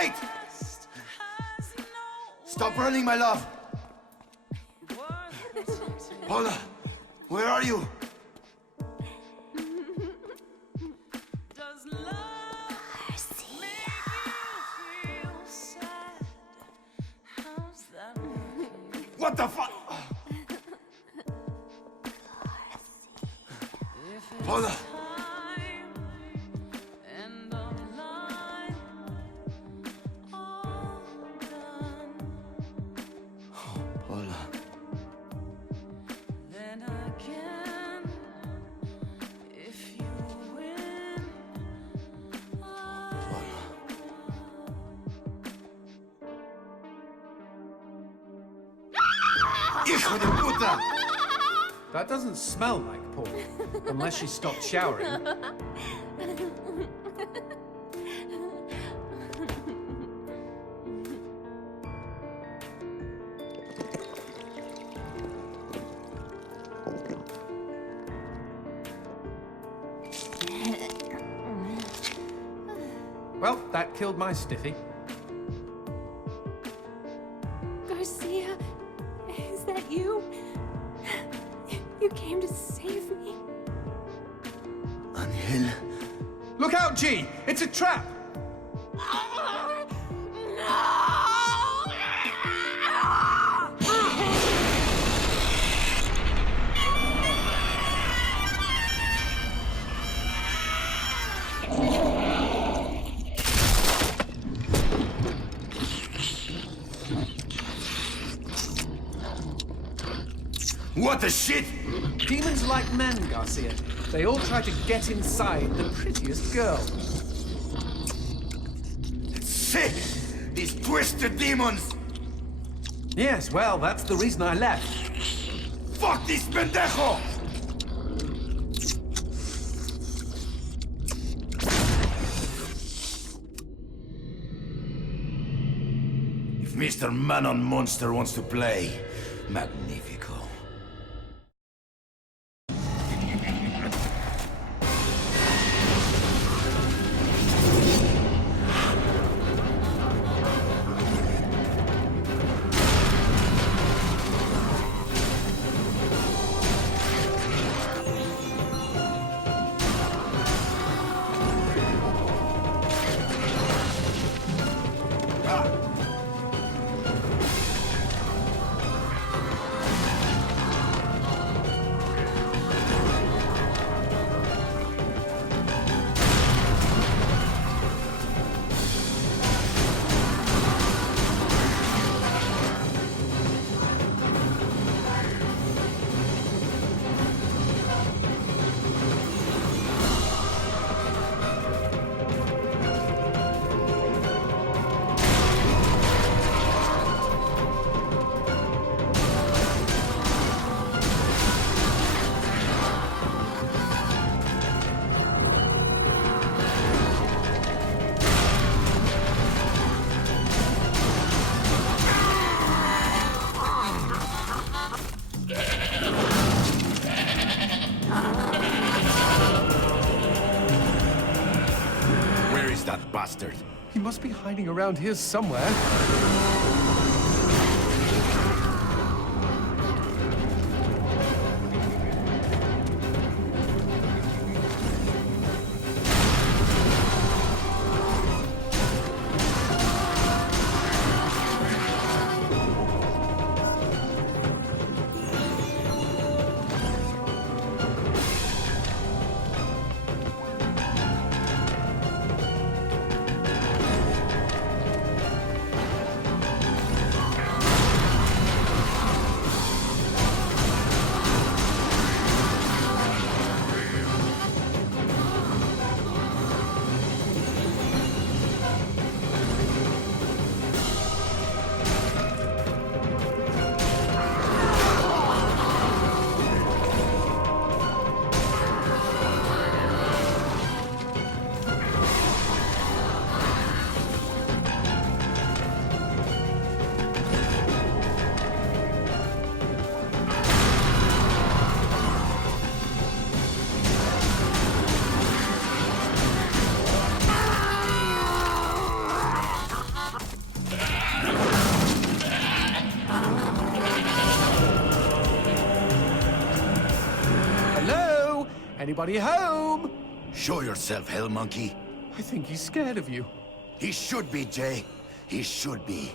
Wait! Stop running, my love! Paula, where are you? What the fuck? Paula! Hijo de puta! That doesn't smell like Paul, unless she stopped showering. Well, that killed my stiffy. Garcia, is that you? You came to save me? Angel. Look out, G! It's a trap! What the shit? Demons like men, Garcia. They all try to get inside the prettiest girl. It's sick! These twisted demons! Yes, well, that's the reason I left. Fuck this pendejo! If Mr. Man-on Monster wants to play, magnifico. Bastard. He must be hiding around here somewhere. Anybody home? Show yourself, Hell Monkey. I think he's scared of you. He should be, Jay. He should be.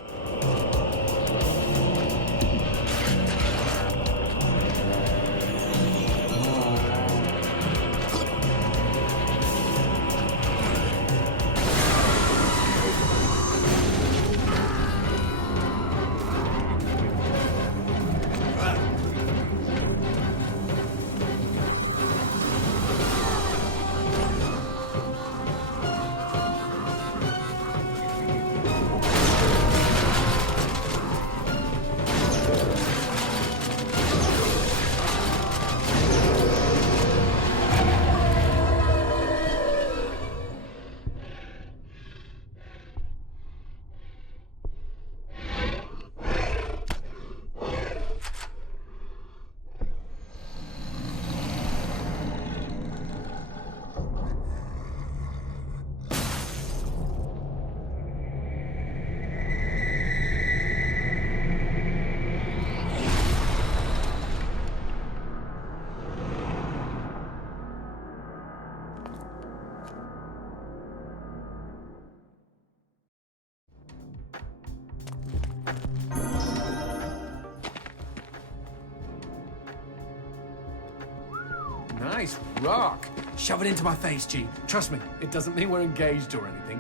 Nice rock. Shove it into my face, G. Trust me, it doesn't mean we're engaged or anything.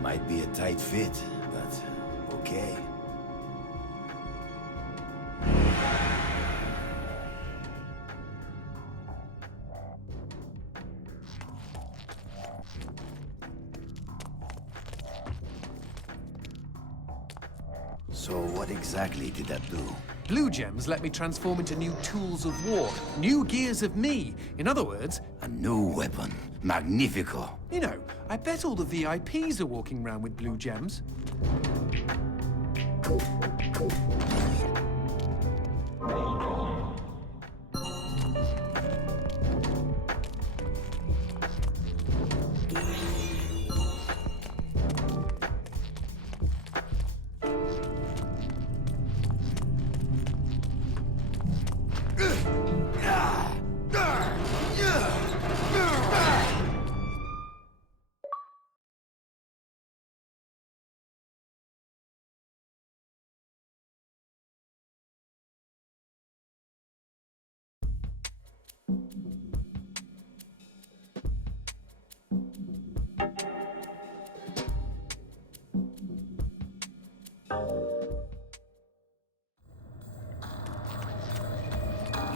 Might be a tight fit, but okay. So what exactly did that do? Blue gems let me transform into new tools of war, new gears of me. In other words, A new weapon. Magnifico. you know, I bet all the VIPs are walking around with blue gems.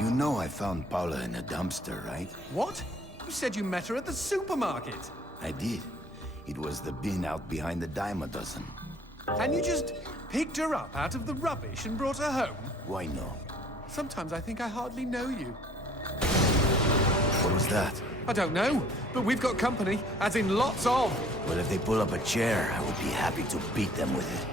You know I found Paula in a dumpster, right? What? You said you met her at the supermarket. I did. It was the bin out behind the dime a dozen. And you just picked her up out of the rubbish and brought her home? Why no? Sometimes I think I hardly know you. What was that? I don't know, but we've got company, as in lots of. Well, if they pull up a chair, I would be happy to beat them with it.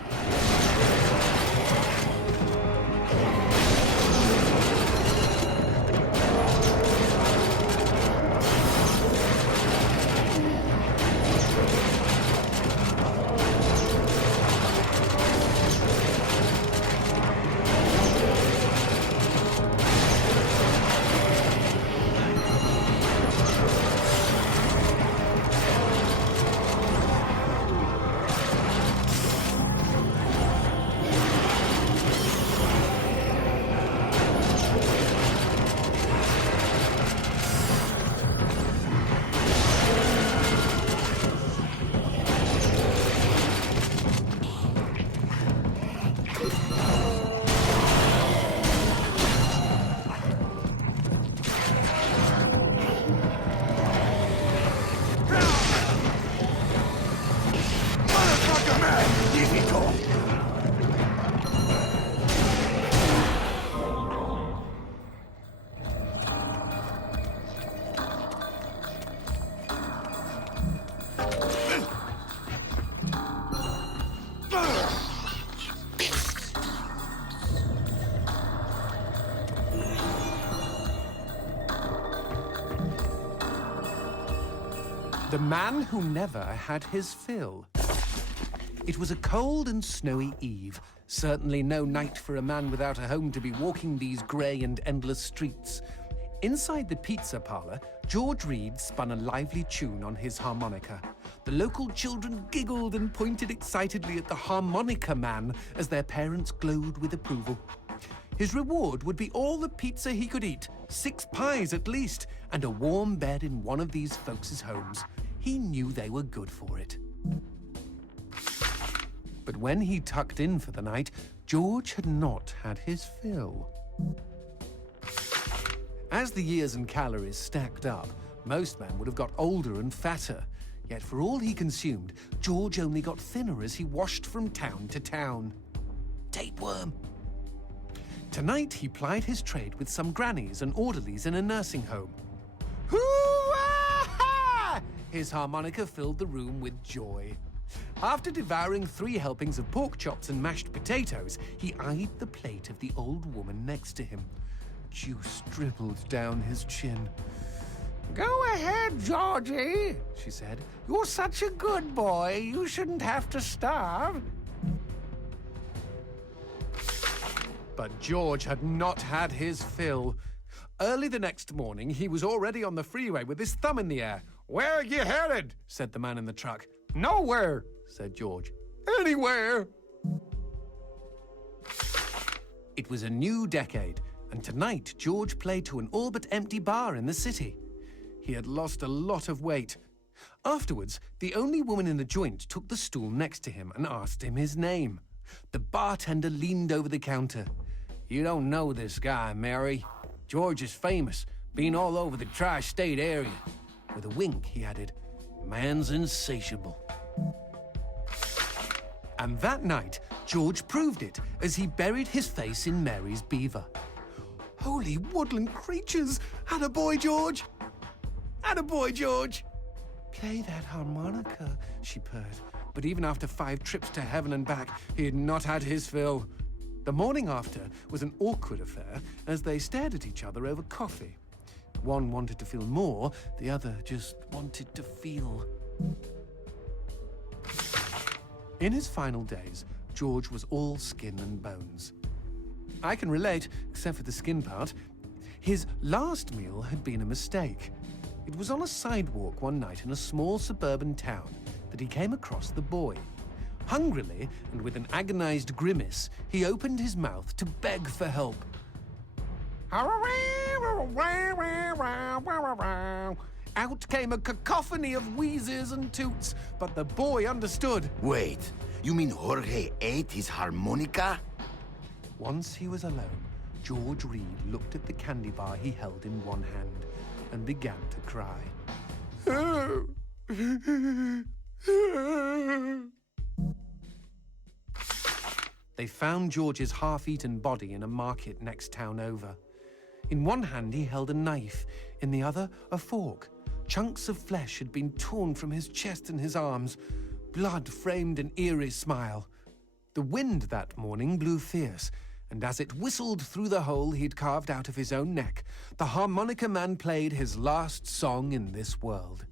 The man who never had his fill. It was a cold and snowy eve. Certainly no night for a man without a home to be walking these grey and endless streets. Inside the pizza parlour, George Reed spun a lively tune on his harmonica. The local children giggled and pointed excitedly at the harmonica man as their parents glowed with approval. His reward would be all the pizza he could eat, 6 pies at least, and a warm bed in one of these folks' homes. He knew they were good for it. But when he tucked in for the night, George had not had his fill. As the years and calories stacked up, most men would have got older and fatter. Yet for all he consumed, George only got thinner as he washed from town to town. Tapeworm. Tonight he plied his trade with some grannies and orderlies in a nursing home. Hoo-ah! His harmonica filled the room with joy. After devouring 3 helpings of pork chops and mashed potatoes, he eyed the plate of the old woman next to him. Juice dribbled down his chin. "Go ahead, Georgie," she said. "You're such a good boy. You shouldn't have to starve." But George had not had his fill. Early the next morning, he was already on the freeway with his thumb in the air. "Where are you headed?" said the man in the truck. "Nowhere," said George. "Anywhere." It was a new decade, and tonight George played to an all but empty bar in the city. He had lost a lot of weight. Afterwards, the only woman in the joint took the stool next to him and asked him his name. The bartender leaned over the counter. "You don't know this guy, Mary. George is famous, been all over the tri-state area." With a wink, he added, "Man's insatiable." And that night, George proved it as he buried his face in Mary's beaver. Holy woodland creatures! Attaboy, George! Attaboy, George! "Play that harmonica," she purred. But even after 5 trips to heaven and back, he had not had his fill. The morning after was an awkward affair as they stared at each other over coffee. One wanted to feel more, the other just wanted to feel. In his final days, George was all skin and bones. I can relate, except for the skin part. His last meal had been a mistake. It was on a sidewalk one night in a small suburban town that he came across the boy. Hungrily, and with an agonized grimace, he opened his mouth to beg for help. Out came a cacophony of wheezes and toots, but the boy understood. Wait, you mean Jorge ate his harmonica? Once he was alone, George Reed looked at the candy bar he held in one hand and began to cry. They found George's half-eaten body in a market next town over. In one hand he held a knife, in the other a fork. Chunks of flesh had been torn from his chest and his arms. Blood framed an eerie smile. The wind that morning blew fierce, and as it whistled through the hole he'd carved out of his own neck, the harmonica man played his last song in this world.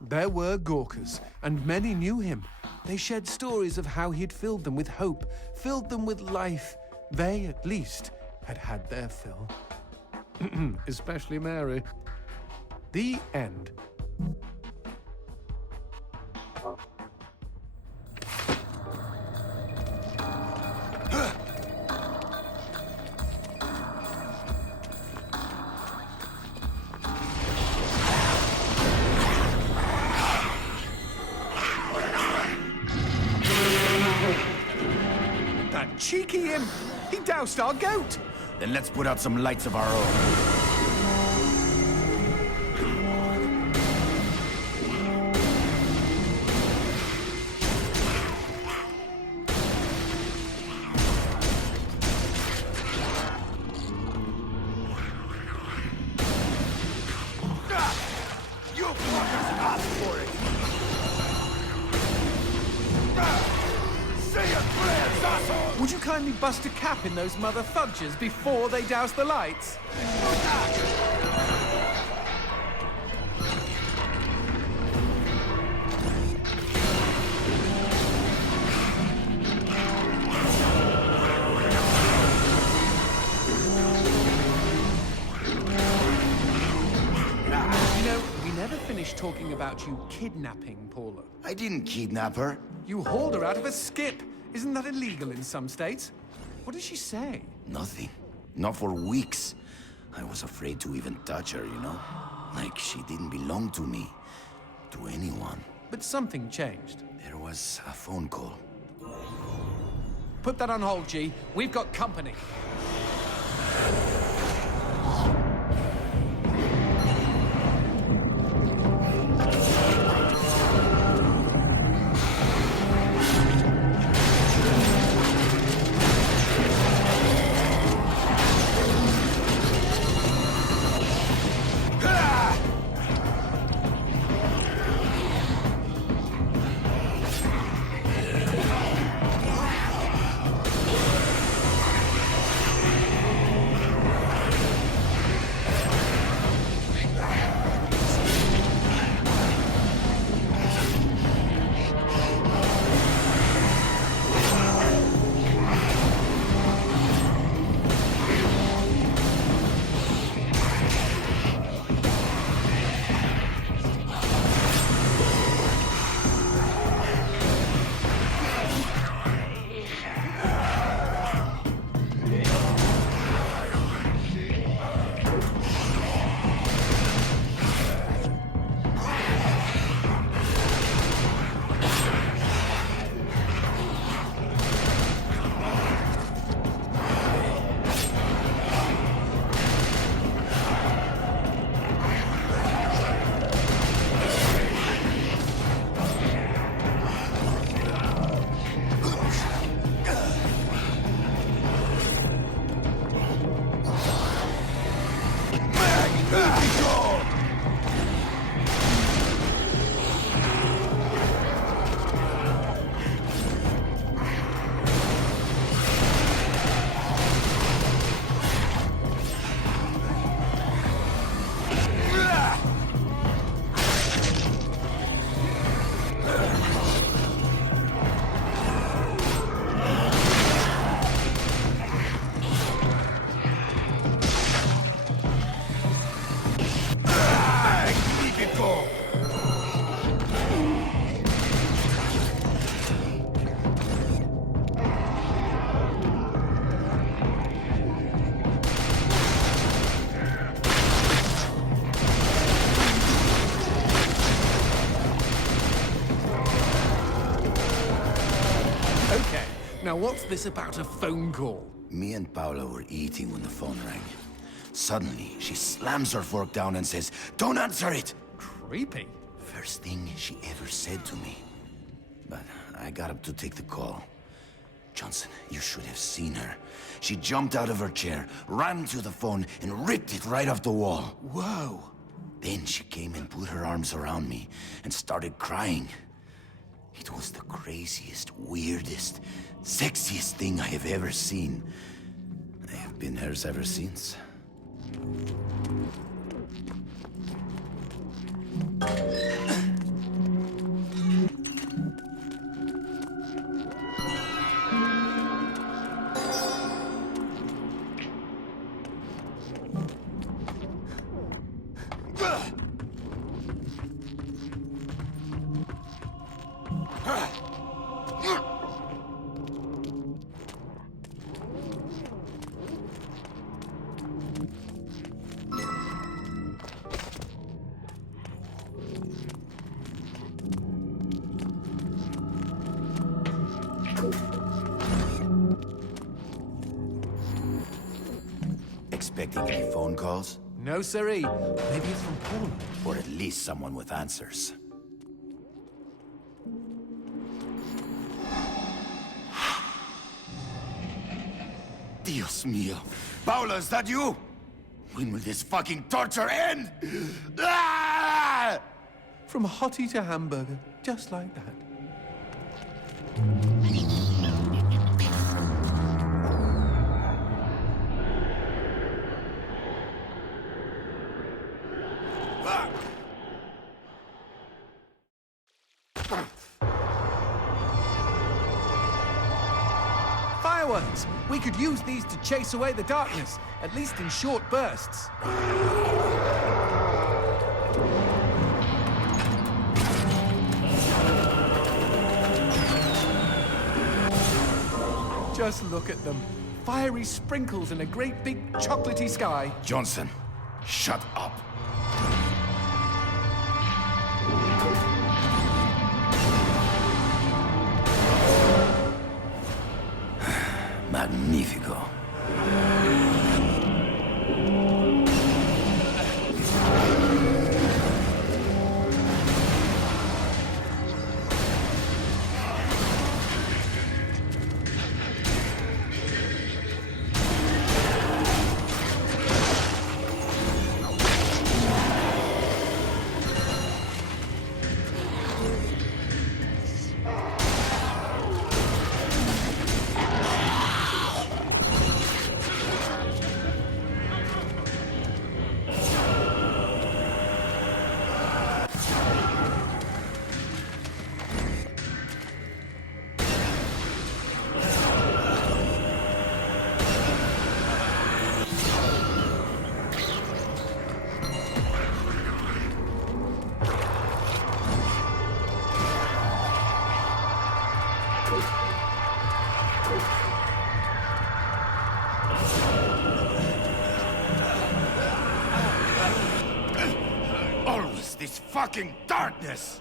There were Gawkers, and many knew him. They shared stories of how he'd filled them with hope, filled them with life. They, at least, had had their fill. Especially Mary. The end. That cheeky imp! He doused our goat! Then let's put out some lights of our own. You fuckers asked for it! Say your prayers, asshole! Would you kindly bust a cap in those mother fudges before they douse the lights? talking about you kidnapping Paula. I didn't kidnap her. You hauled her out of a skip. Isn't that illegal in some states? What did she say? Nothing. Not for weeks. I was afraid to even touch her, you know? Like she didn't belong to me. To anyone. But something changed. There was a phone call. Put that on hold, G. We've got company. Now what's this about a phone call? Me and Paula were eating when the phone rang. Suddenly, she slams her fork down and says, "Don't answer it!" Creepy. First thing she ever said to me. But I got up to take the call. Johnson, you should have seen her. She jumped out of her chair, ran to the phone, and ripped it right off the wall. Whoa. Then she came and put her arms around me and started crying. It was the craziest, weirdest, sexiest thing I have ever seen. I have been hers ever since. Expecting any phone calls? No, siree. Maybe it's from Paula. Or at least someone with answers. Dios mío. Paula, is that you? When will this fucking torture end? Ah! From hottie to hamburger, just like that. Fireworks! We could use these to chase away the darkness, at least in short bursts. Just look at them. Fiery sprinkles in a great big chocolatey sky. Johnson, shut up. Magnifico. Always this fucking darkness!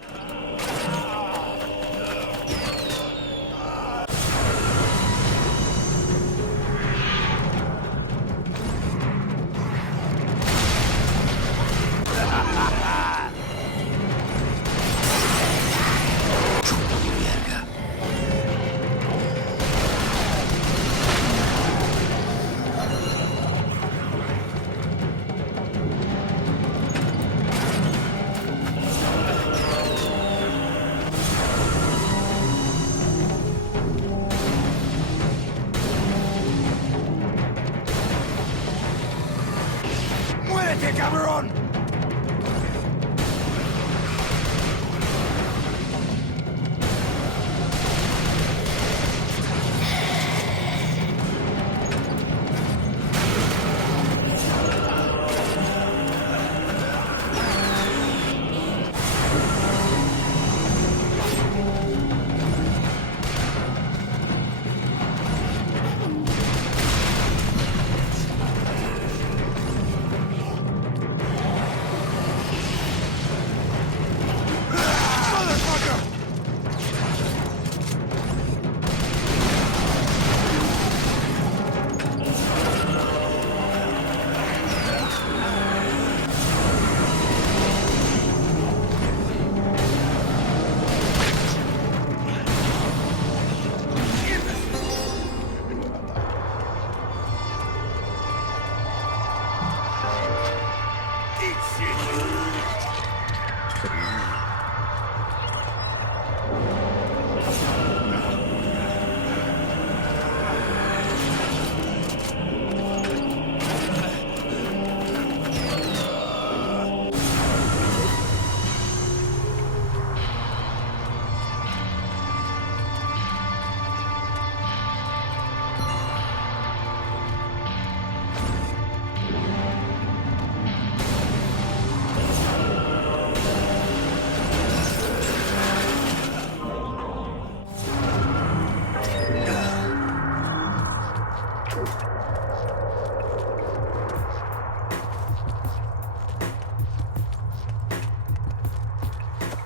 Cameron!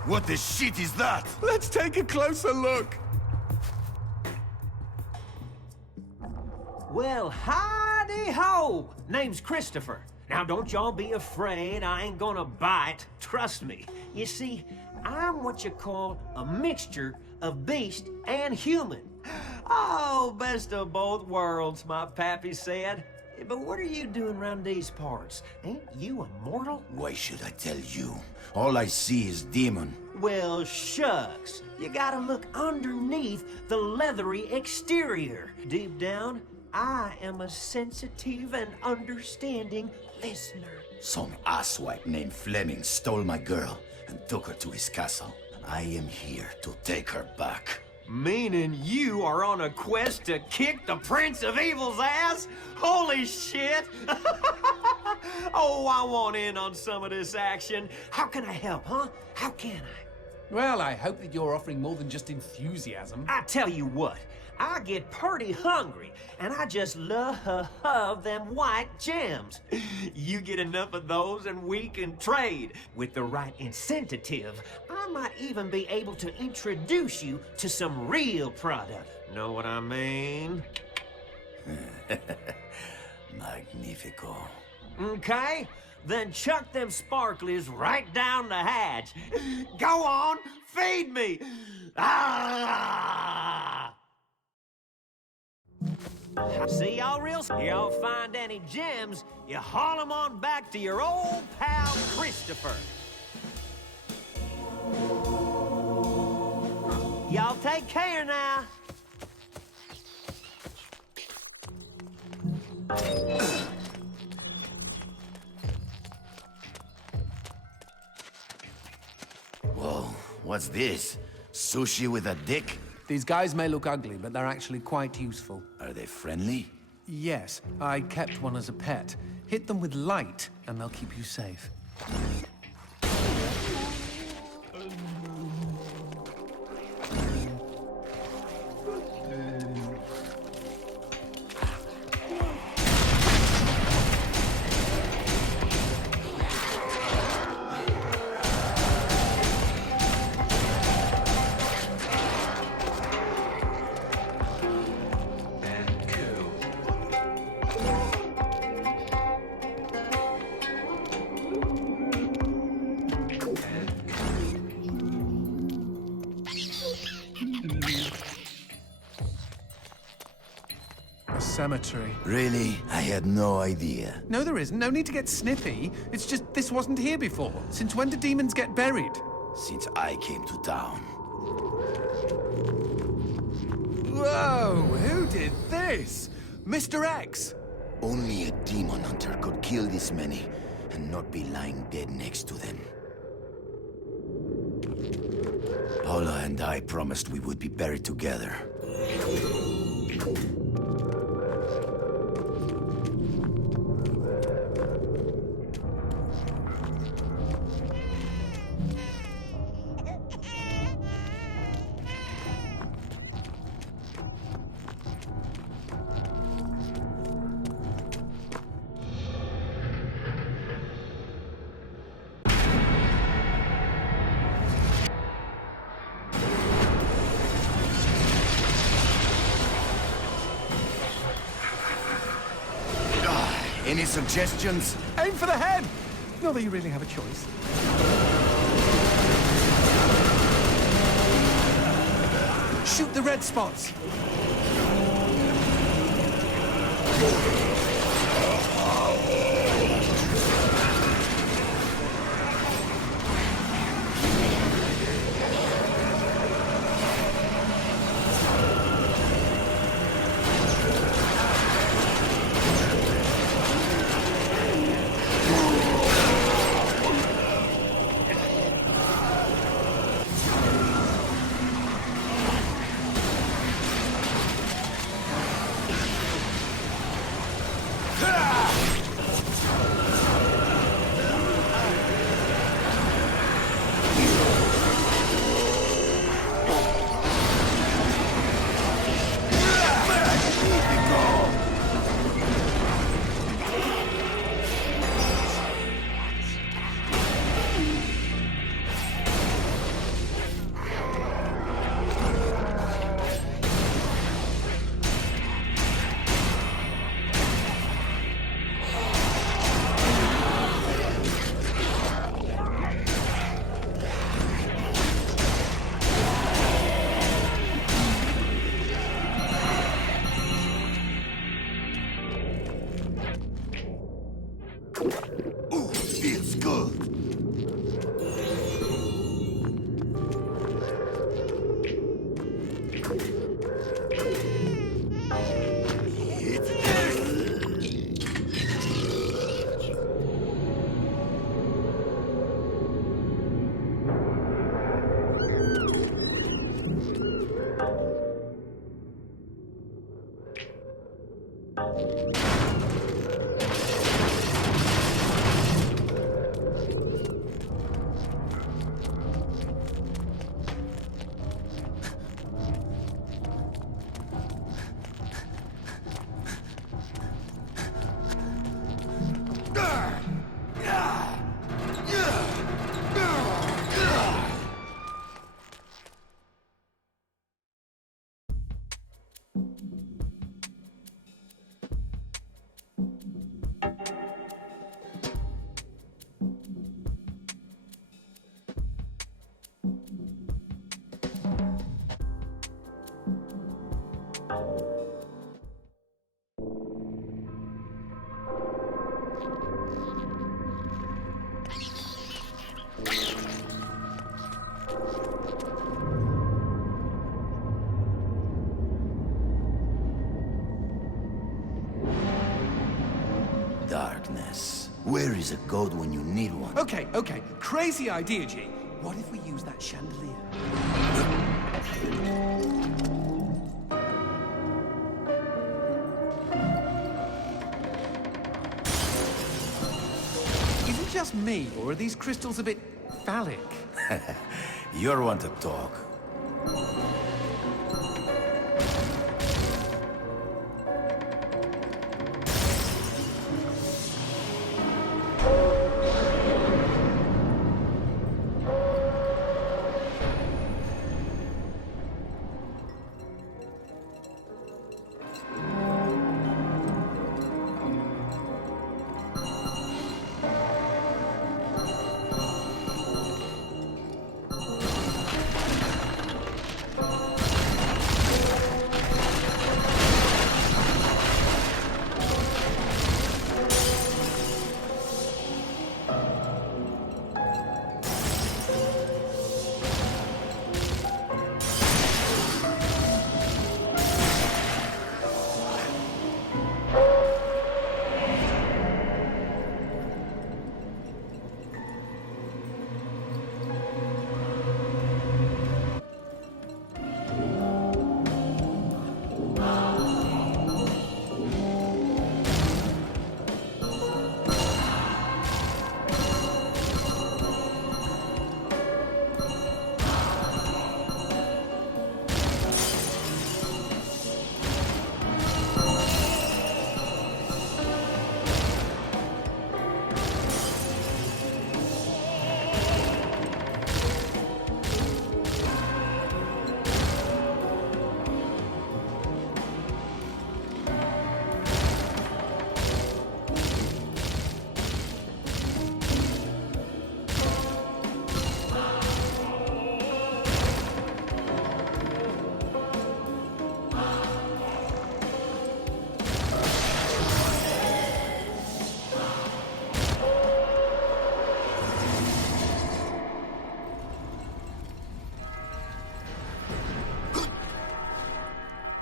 What the shit is that? Let's take a closer look. Well, howdy-ho! Name's Christopher. Now, don't y'all be afraid. I ain't gonna bite. Trust me. You see, I'm what you call a mixture of beast and human. Oh, best of both worlds, my pappy said. But what are you doing around these parts? Ain't you a mortal? Why should I tell you? All I see is demon. Well, shucks. You gotta look underneath the leathery exterior. Deep down, I am a sensitive and understanding listener. Some asswipe named Fleming stole my girl and took her to his castle. I am here to take her back. Meaning you are on a quest to kick the Prince of Evil's ass? Holy shit! Oh, I want in on some of this action. How can I help, huh? How can I? Well, I hope that you're offering more than just enthusiasm. I tell you what, I get pretty hungry, and I just love them white gems. You get enough of those and we can trade. With the right incentive, I might even be able to introduce you to some real product. Know what I mean? Magnifico. Okay? Then chuck them sparklies right down the hatch. Go on, feed me! Ah! See y'all real soon. Y'all find any gems, you haul them on back to your old pal Christopher. Y'all take care now. Whoa, what's this? Sushi with a dick? These guys may look ugly, but they're actually quite useful. Are they friendly? Yes, I kept one as a pet. Hit them with light, and they'll keep you safe. Cemetery. Really? I had no idea. No, there isn't. No need to get snippy. It's just this wasn't here before. Since when do demons get buried? Since I came to town. Whoa! Who did this? Mr. X! Only a demon hunter could kill this many and not be lying dead next to them. Paula and I promised we would be buried together. Any suggestions? Aim for the head! Not that you really have a choice. Shoot the red spots! Ooh, feels good. darkness. Where is a god when you need one? Okay. Crazy idea, G. What if we use that chandelier? Is it just me, or are these crystals a bit phallic? You're one to talk.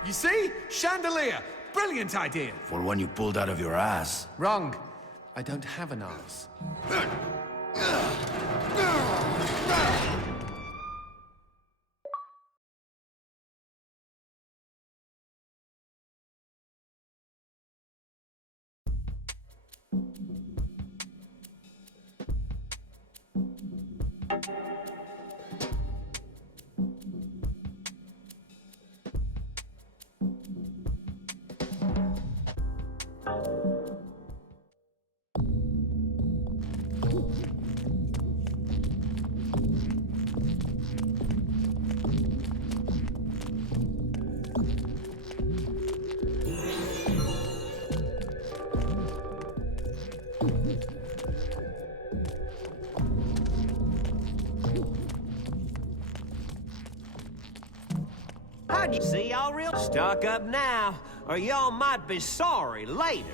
You see? Chandelier! Brilliant idea! For one you pulled out of your ass. Wrong. I don't have an ass. How'd you see y'all real stuck up now, or y'all might be sorry later.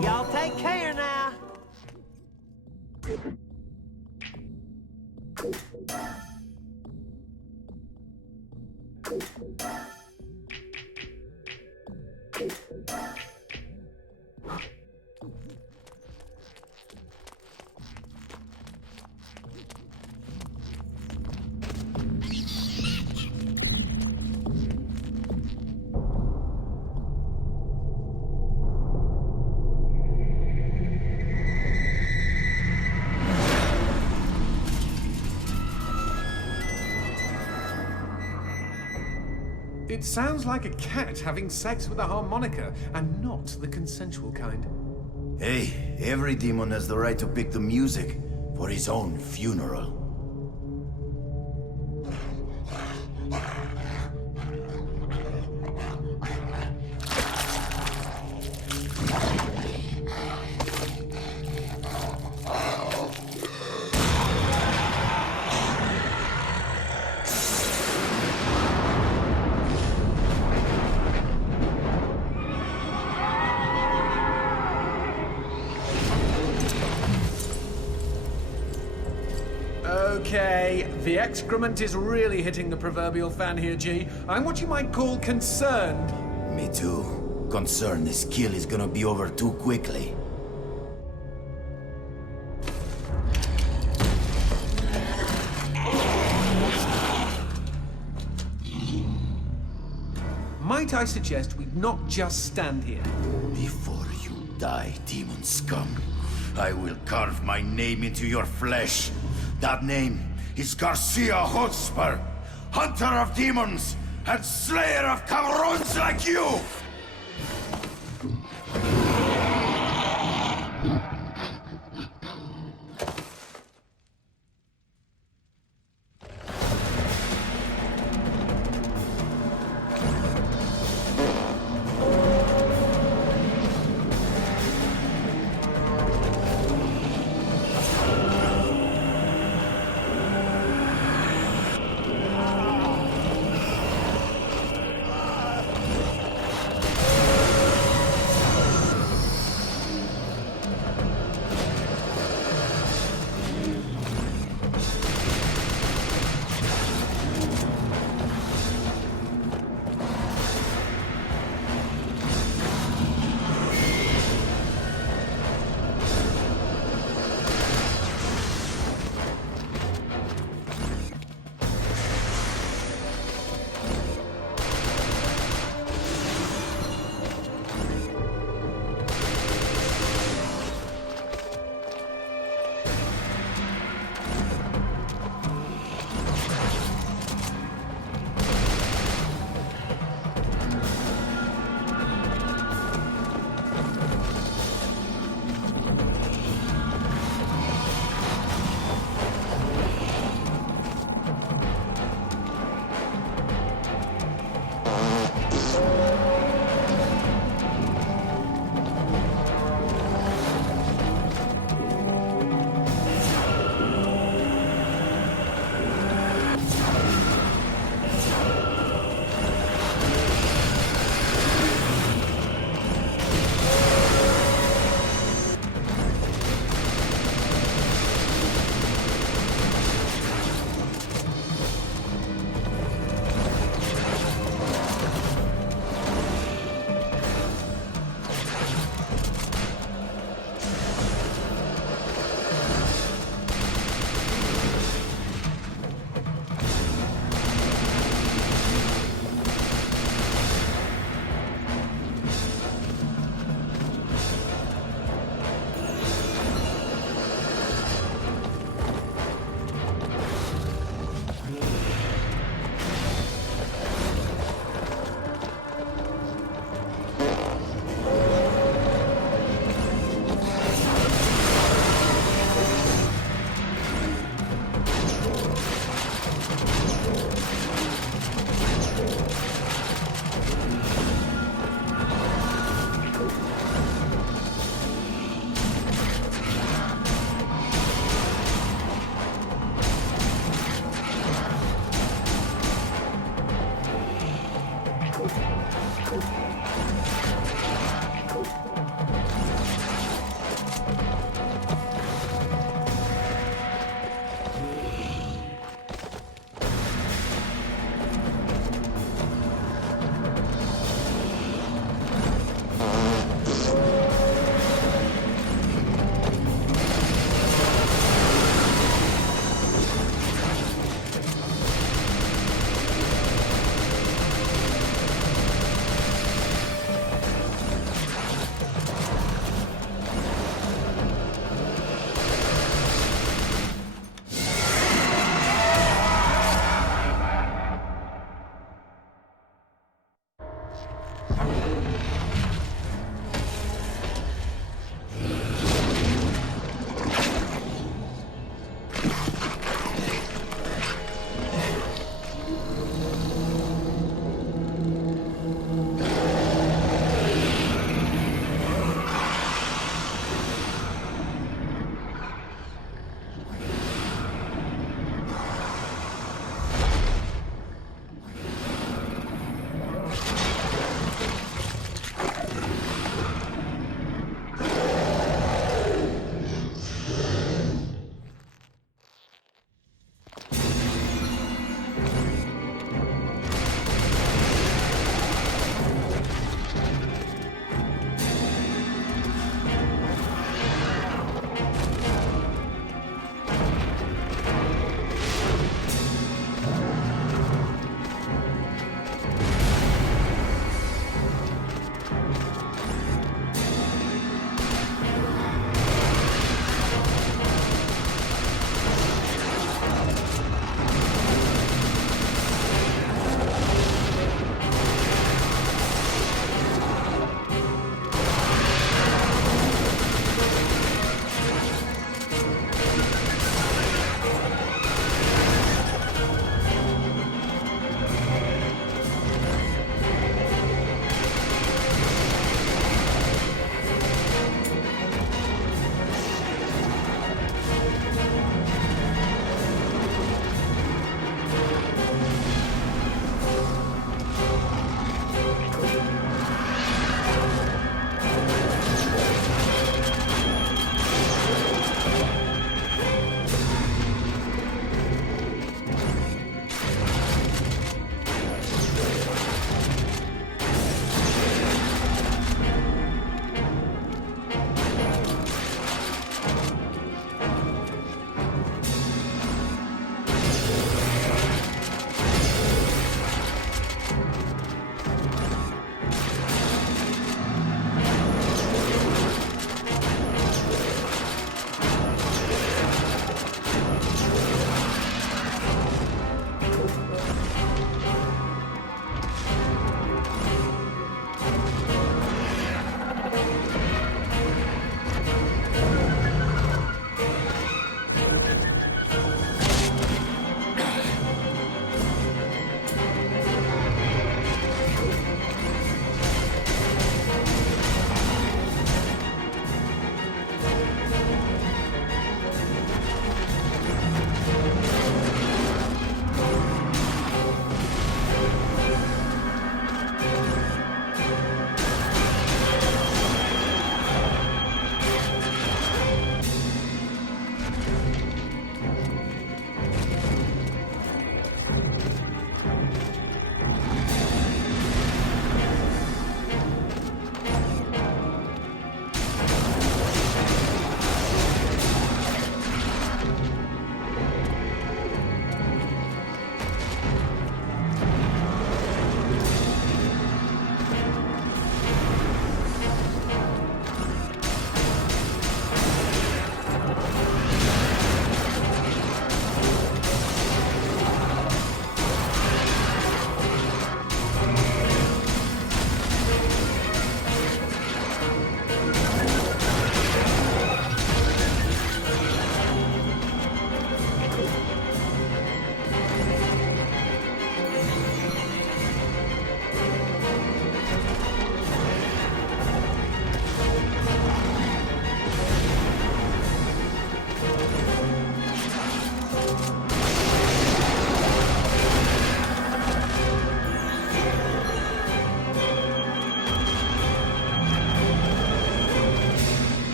Y'all take care now. It sounds like a cat having sex with a harmonica, and not the consensual kind. Hey, every demon has the right to pick the music for his own funeral. Okay, the excrement is really hitting the proverbial fan here, G. I'm what you might call concerned. Me too. Concerned this kill is gonna be over too quickly. Might I suggest we not just stand here? Before you die, demon scum, I will carve my name into your flesh. That name is Garcia Hotspur, hunter of demons and slayer of cabrons like you!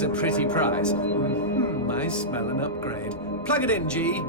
That's a pretty prize. I smell an upgrade. Plug it in, G.